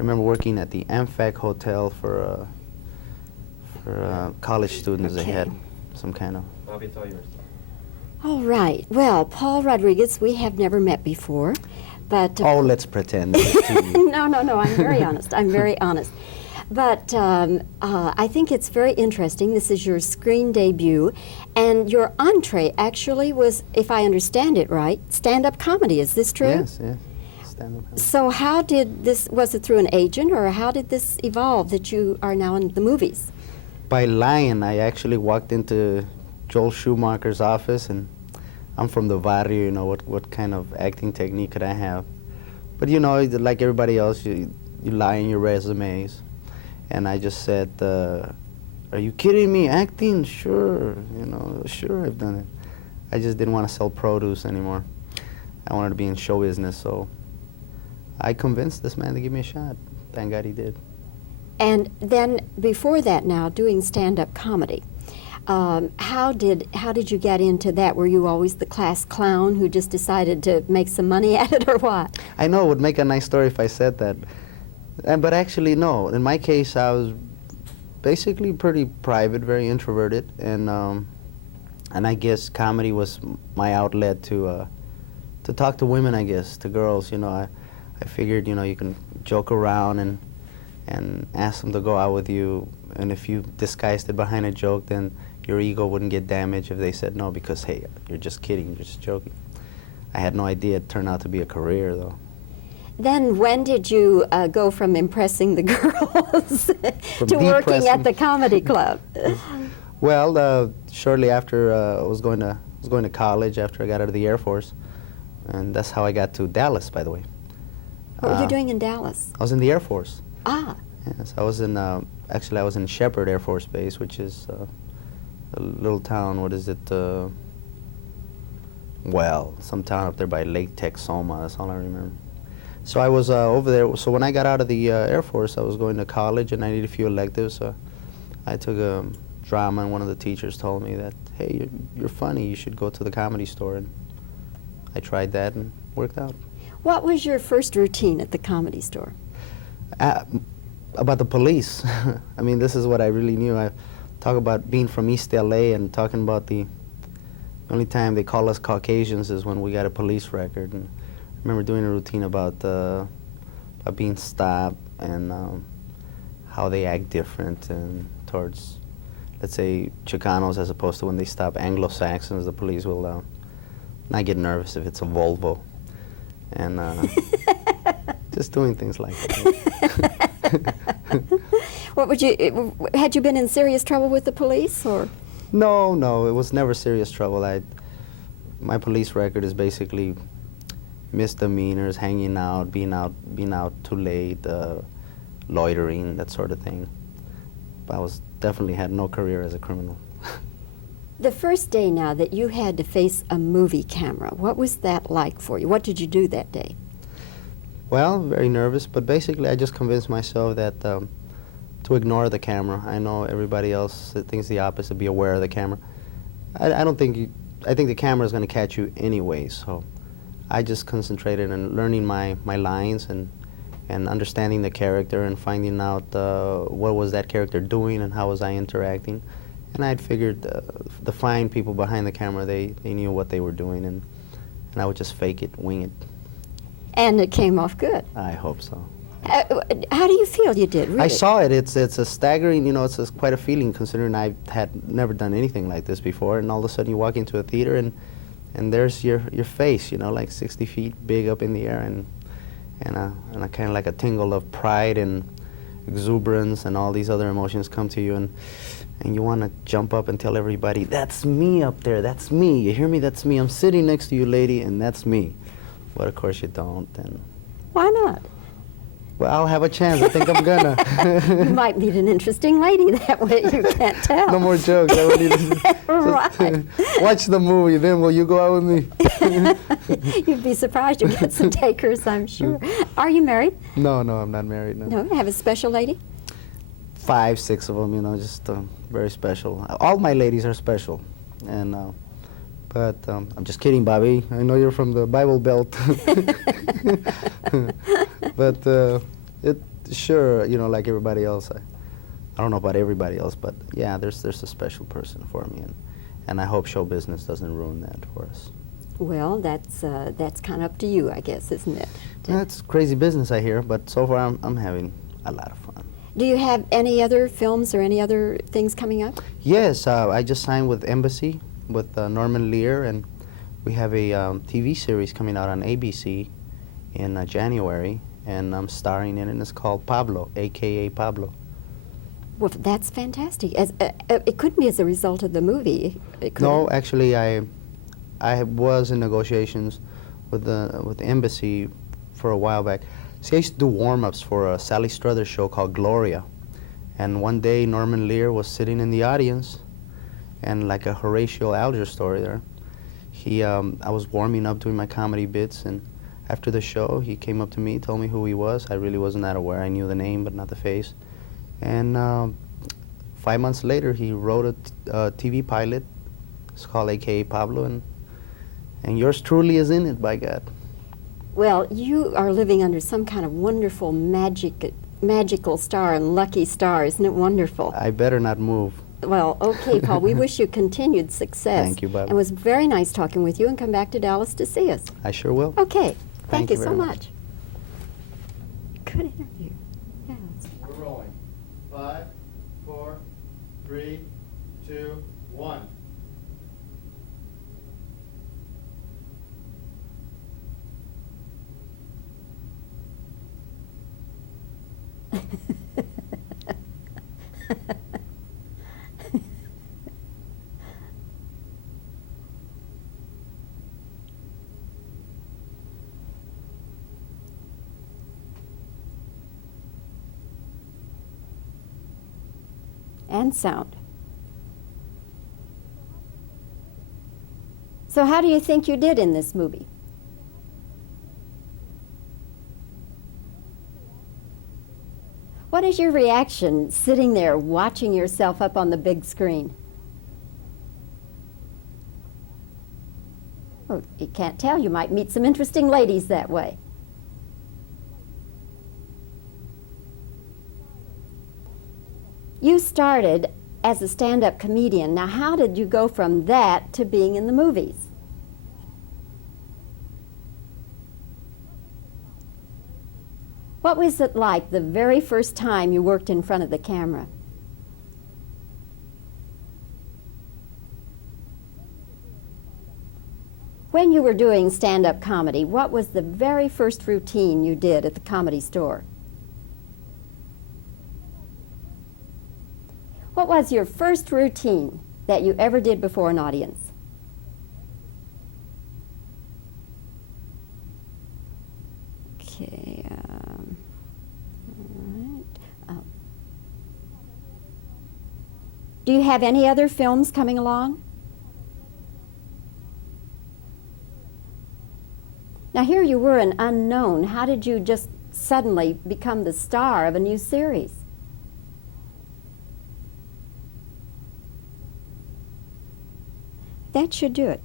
remember working at the AmFac Hotel for college students. They had some kind of... Bobbie, it's all yours. All right. Well, Paul Rodriguez, we have never met before, but... Oh, let's pretend. No, I'm very honest. I'm very honest. But I think it's very interesting. This is your screen debut, and your entree actually was, if I understand it right, stand-up comedy. Is this true? Yes, yes. Stand-up comedy. So how did this, was it through an agent, or how did this evolve that you are now in the movies? By lying, I actually walked into Joel Schumacher's office, and I'm from the barrio, you know, what kind of acting technique could I have? But you know, like everybody else, you lie in your resumes. And I just said, are you kidding me? Acting? Sure, you know, sure I've done it. I just didn't want to sell produce anymore. I wanted to be in show business, so I convinced this man to give me a shot. Thank God he did. And then before that now, doing stand-up comedy, how did you get into that? Were you always the class clown who just decided to make some money at it, or what? I know, it would make a nice story if I said that. But actually, no. In my case, I was basically pretty private, very introverted, and I guess comedy was my outlet to talk to women, I guess, to girls. You know, I figured, you know, you can joke around and ask them to go out with you, and if you disguised it behind a joke, then your ego wouldn't get damaged if they said no, because, hey, you're just kidding, you're just joking. I had no idea it turned out to be a career, though. Then when did you go from impressing the girls to working at the comedy club? Well, shortly after I was going to college, after I got out of the Air Force, and that's how I got to Dallas, by the way. What were you doing in Dallas? I was in the Air Force. Ah. Yes, I was in, actually I was in Shepherd Air Force Base, which is a little town, what is it, well, some town up there by Lake Texoma, that's all I remember. So I was over there, so when I got out of the Air Force, I was going to college and I needed a few electives, so I took a drama, and one of the teachers told me that, hey, you're funny, you should go to the Comedy Store, and I tried that and worked out. What was your first routine at the Comedy Store? About the police. I mean, this is what I really knew. I talk about being from East LA and talking about the only time they call us Caucasians is when we got a police record. And I remember doing a routine about being stopped and how they act different and towards, let's say, Chicanos, as opposed to when they stop Anglo-Saxons. The police will not get nervous if it's a Volvo, and just doing things like that. What would you? Had you been in serious trouble with the police, or? No, it was never serious trouble. My police record is basically misdemeanors, hanging out, being out too late, loitering, that sort of thing. But I definitely had no career as a criminal. The first day now that you had to face a movie camera, what was that like for you? What did you do that day? Well, very nervous, but basically I just convinced myself that to ignore the camera. I know everybody else thinks the opposite, be aware of the camera. I don't think I think the camera is going to catch you anyway, so I just concentrated on learning my lines and understanding the character and finding out what was that character doing and how was I interacting. And I'd figured the fine people behind the camera, they knew what they were doing, and I would just fake it, wing it. And it came off good. I hope so. How do you feel you did, really? I saw it. It's a staggering, you know, it's quite a feeling considering I had never done anything like this before, and all of a sudden you walk into a theater and there's your face, you know, like 60 feet big up in the air, and a kind of like a tingle of pride and exuberance and all these other emotions come to you, and you want to jump up and tell everybody, that's me up there, that's me, you hear me, that's me, I'm sitting next to you, lady, and that's me. But of course you don't. And why not? Well, I'll have a chance. I think I'm gonna. You might meet an interesting lady that way. You can't tell. No more jokes. Right. Watch the movie, then will you go out with me? You'd be surprised. You get some takers, I'm sure. Are you married? No, I'm not married. No. No, you have a special lady? 5, 6 of them, you know, just very special. All my ladies are special, and but I'm just kidding, Bobbie. I know you're from the Bible Belt. But Sure, you know, like everybody else. I don't know about everybody else, but yeah, there's a special person for me, and I hope show business doesn't ruin that for us. Well, that's kind of up to you, I guess, isn't it? That's crazy business, I hear, but so far I'm having a lot of fun. Do you have any other films or any other things coming up? Yes, I just signed with Embassy with Norman Lear, and we have a TV series coming out on ABC in January, and I'm starring in it, and it's called Pablo, a.k.a. Pablo. Well, that's fantastic. It couldn't be as a result of the movie. No, actually, I was in negotiations with the Embassy for a while back. See, I used to do warm-ups for a Sally Struthers show called Gloria, and one day Norman Lear was sitting in the audience, and like a Horatio Alger story there, I was warming up doing my comedy bits, and after the show, he came up to me, told me who he was. I really wasn't that aware. I knew the name, but not the face. And 5 months later, he wrote a TV pilot. It's called A.K.A. Pablo, and yours truly is in it, by God. Well, you are living under some kind of wonderful magical star and lucky star. Isn't it wonderful? I better not move. Well, okay, Paul, we wish you continued success. Thank you, Bobbie. It was very nice talking with you, and come back to Dallas to see us. I sure will. Okay, thank you so very much. Good interview. Yes. We're rolling. 5, 4, 3, 2, 1. And sound. So how do you think you did in this movie? What is your reaction sitting there watching yourself up on the big screen? Well, you can't tell. You might meet some interesting ladies that way. You started as a stand-up comedian. Now, how did you go from that to being in the movies? What was it like the very first time you worked in front of the camera? When you were doing stand-up comedy, what was the very first routine you did at the Comedy Store? What was your first routine that you ever did before an audience? Okay, all right. Do you have any other films coming along? Now here you were an unknown. How did you just suddenly become the star of a new series? That should do it.